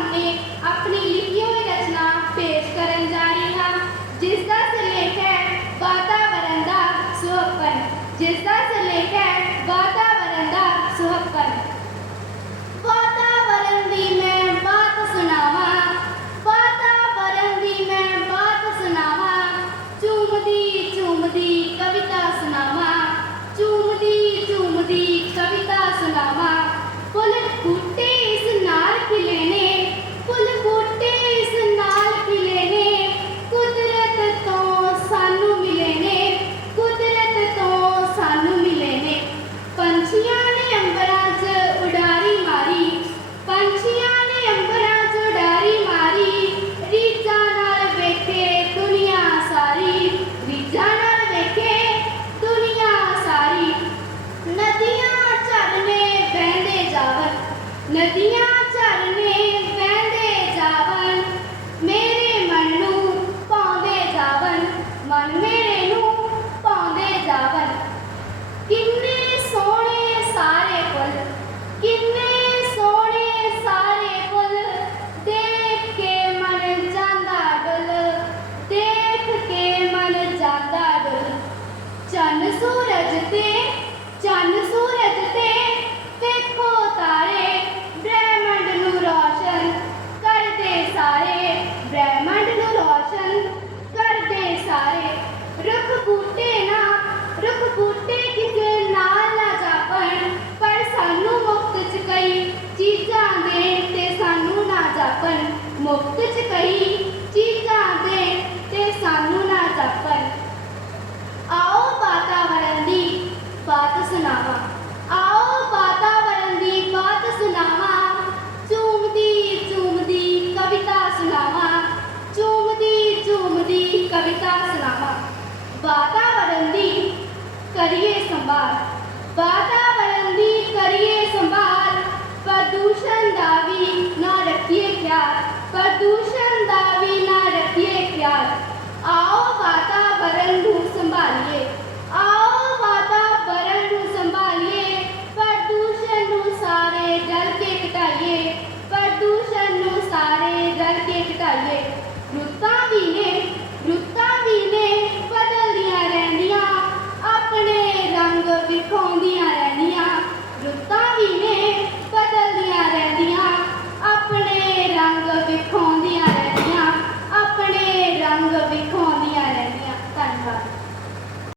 हमने अपनी 来听呀！ਬ੍ਰਹਿਮੰਡ ਨੂੰ ਰੋਸ਼ਨ ਕਰਦੇ ਸਾਰੇ। ਰੁੱਖ ਬੂਟੇ ਨਾ, ਰੁੱਖ ਬੂਟੇ ਕਿਸੇ ਨਾਲ ਨਾ ਜਾਪਣ, ਪਰ ਸਾਨੂੰ ਮੁਕਤ ਚ ਕਈ ਚੀਜ਼ਾਂ ਦੇ ਤੇ ਸਾਨੂੰ ਨਾ ਜਾਪਣ। ਮੁਕਤ ਚ ਕਈ ਚੀਜ਼ਾਂ ਦੇ ਤੇ ਸਾਨੂੰ ਨਾ ਜਾਪਣ। ਆਓ ਵਾਤਾਵਰਨ ਦੀ ਬਾਤ ਸੁਣਾਵਾਂ। करिए संवाद। वातावरण